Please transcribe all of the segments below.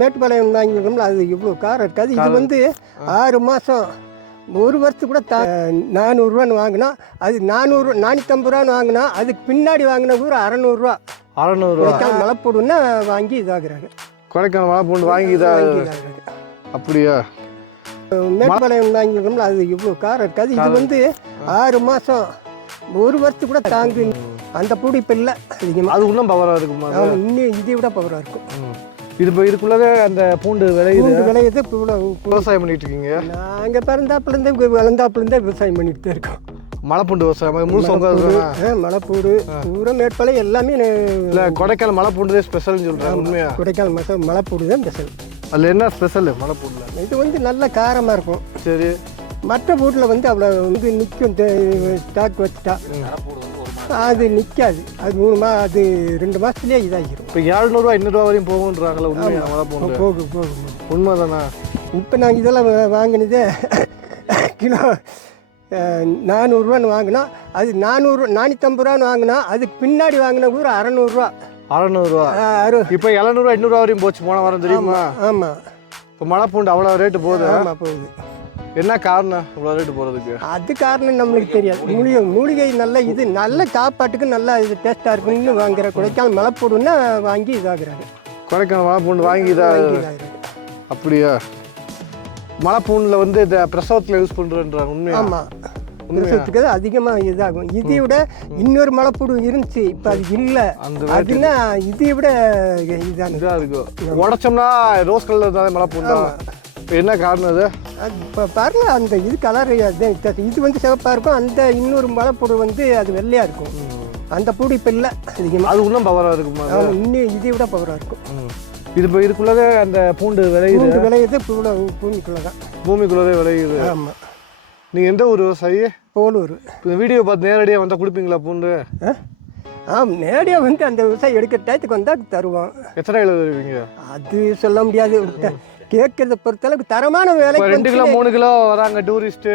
மேட்டுப்பாளையம் வாங்கிக்கோம்ல, அது இவ்வளோ காரம் இருக்காது. இது வந்து 6 மாதம் 1 வருஷத்துக்கு கூட 400ரூவான்னு வாங்கினா, அது 450 ரூபான்னு வாங்கினா, அதுக்கு பின்னாடி வாங்கின ஊர் 600 600 மழை போடுன்னா வாங்கி இதாகிறாங்க. கொடைக்கானல் மழை பூண்டு வாங்கி அப்படியா? மேட்டுப்பாளையம் வாங்கிக்கோம்ல, அது இவ்வளோ காரம் இருக்காது. இது வந்து 6 மாதம் 1 வருஷத்துக்கு கூட தாங்கு. அந்த பூடி இப்போ இல்லை, அது இன்னும் பவராக இருக்குமா? இன்னும் இதை விட பவராக இருக்கும். இது இப்போ இதுக்குள்ளே அந்த பூண்டு விளையுது. விவசாயம் பண்ணிட்டு இருக்கீங்க? நாங்கள் பிறந்தாப்புலேருந்தே வளர்ந்தாப்புலேருந்தே விவசாயம் பண்ணிட்டு தான் இருக்கோம். மலைப்பூண்டு விவசாயம் மலைப்பூடு பூரா மேட்டுப்பாளையம் எல்லாமே. இல்லை, கொடைக்கானல் மலைப்பூண்டு ஸ்பெஷல்னு சொல்கிறாங்க. உண்மையா? கொடைக்கானல் மலைப்பூடு தான் ஸ்பெஷல். அதில் என்ன ஸ்பெஷல் மலைப்பூண்டில்? இது வந்து நல்ல காரமாக இருக்கும். சரி. மற்ற பூட்டில் வந்து அவ்வளோ வந்து நிற்கும். ஸ்டாக் வச்சுட்டா அது நிற்காது. அது 2 மாதத்துலேயே இதாகிடும். இப்போ 700 500 வரையும் போகுன்றாங்களே, உண்மையா? மலைப்பூண்டு போகும். உண்மை தானே? இப்போ நாங்கள் இதெல்லாம் வாங்கினதே கிலோ 400ரூவான்னு வாங்கினா, அது 450 ரூபான்னு வாங்கினா, அதுக்கு பின்னாடி வாங்கின ஊர் 600 இப்போ 700 500 வரையும் போச்சு போன வாரம், தெரியுமா? ஆமாம். இப்போ மலைப்பூண்டு அவ்வளோ ரேட்டு போகுது. ஆமாம், போகுது. என்ன காரணம் இவ்வளோ ரேட்டு போகிறதுக்கு? அது காரணம் நம்மளுக்கு தெரியாது. மூலிகை நல்ல இது நல்ல சாப்பாட்டுக்கு நல்லா இது டேஸ்ட்டாக இருக்குன்னு வாங்குற. கொடைக்கானல் மலைப்பூடுன்னா வாங்கி இதாகிறாங்க. கொடைக்கானல் மலைப்பூண்டு வாங்கி அப்படியா? மலைப்பூண்டில் வந்து இந்த பிரசவத்தில் யூஸ் பண்ணுறேன்றாங்க. உண்மையா? ஆமாம், பிரசவத்துக்கு அதிகமாக இதாகும். இதை விட இன்னொரு மலைப்பூடு இருந்துச்சு, இப்போ அது இல்லை. அதுன்னா இதை விட இதாக இருக்கும். உடச்சோம்னா ரோஸ் கலர் இருந்தாலே மலைப்பூண்டா? என்ன காரணம் அது? இப்போ பாருங்க, அந்த இது கலர் வித்தியாசம். இது வந்து சிவப்பாக இருக்கும், அந்த இன்னொரு மலைப்பூடு வந்து அது வெள்ளையாக இருக்கும். அந்த பூடு இப்போ இல்லை அதிகமாக. அது இன்னும் பவராக இருக்குமா? இன்னும் இதை விட பவராக இருக்கும். இது இப்போ இதுக்குள்ளே அந்த பூண்டு விளையுது. பூமிக்குள்ளே தான். பூமிக்குள்ளே விளையுது. ஆமாம். நீங்கள் எந்த ஊர் விவசாயி? போலூர். இந்த வீடியோ பார்த்து நேரடியாக வந்தால் கொடுப்பீங்களா பூண்டு? நேரடியாக வந்து அந்த விவசாயி எடுக்கிற டயத்துக்கு வந்தால் தருவோம். எத்தனை கிலோ தருவீங்க? அது சொல்ல முடியாது. கேட்கறத பொறுத்தளவுக்கு தரமான வேலை. 2 கிலோ 3 கிலோ வராங்க டூரிஸ்ட்டு,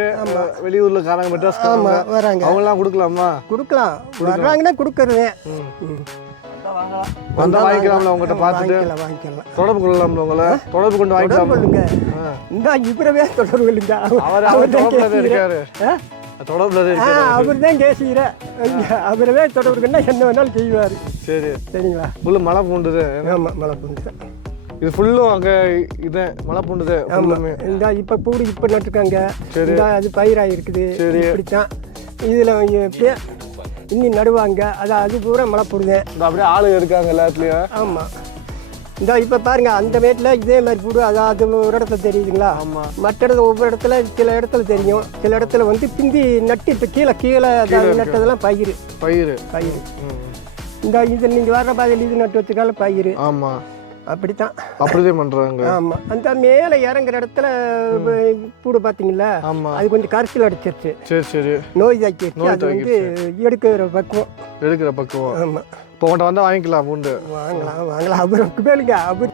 வெளியூர்ல காரங்க மெட்ராஸ் வராங்க. அவங்களாம் கொடுக்கலாமா? கொடுக்கலாம். வர்றாங்கன்னா கொடுக்கறதே. வந்தா வாங்கிக்கலாம்ல? உங்ககிட்ட பார்த்துட்டு வாங்கிக்கலாம். தொடர்பு கொள்ளலாம்ல? உங்களை தொடர்பு கொண்டு வாங்கிக்கலாம். இந்த இவரவே தொடர்பு கொள்ளுங்க. அவர் தொடர்புல இருக்காரு. அவர் தான் கேசிக்கிற. அவரவே தொடர்புன்னா என்ன வேணாலும் செய்வார். சரி, சரிங்களா? ஃபுல்லு மலை பூண்டுது. ஆமாம், மலை பூண்டு தான் இது ஃபுல்லும். அங்கே இது மலை பூண்டுது. இந்த இப்போ பூடி இப்போ நட்டுருக்காங்க. அது பயிராகிருக்குது. இப்படித்தான் இதில் எப்படியே இன்னும் நடுவாங்க. அது பூரா மழை போடுது. அப்படியே ஆளு இருக்காங்க எல்லாத்துலேயும். ஆமாம். இந்த இப்போ பாருங்க, அந்த மேட்டில் இதே மாதிரி பூடு அது ஒரு இடத்துல தெரியுதுங்களா? ஆமாம். மற்ற இடத்துல ஒவ்வொரு இடத்துல சில இடத்துல தெரியும். சில இடத்துல வந்து பிந்தி நட்டு இப்போ கீழே நட்டதெல்லாம் பயிர். இந்த இது நீங்கள் வர்ற பாதையில் இது நட்டு வச்சுக்கால பயிர். ஆமாம், அப்படித்தான் பண்றாங்க. ஆமா, அந்த மேல இறங்குற இடத்துல பூடு பாத்தீங்களா? அது கொஞ்சம் கரிசல் அடிச்சிருச்சு. சரி, நோய் தாக்கிடுச்சு. அது வந்து எடுக்கிற பக்குவம். ஆமா. இப்போ உங்கள்கிட்ட வந்தா வாங்கிக்கலாம் பூண்டு? வாங்கலாம். அவருக்கு மேலுங்க அவர்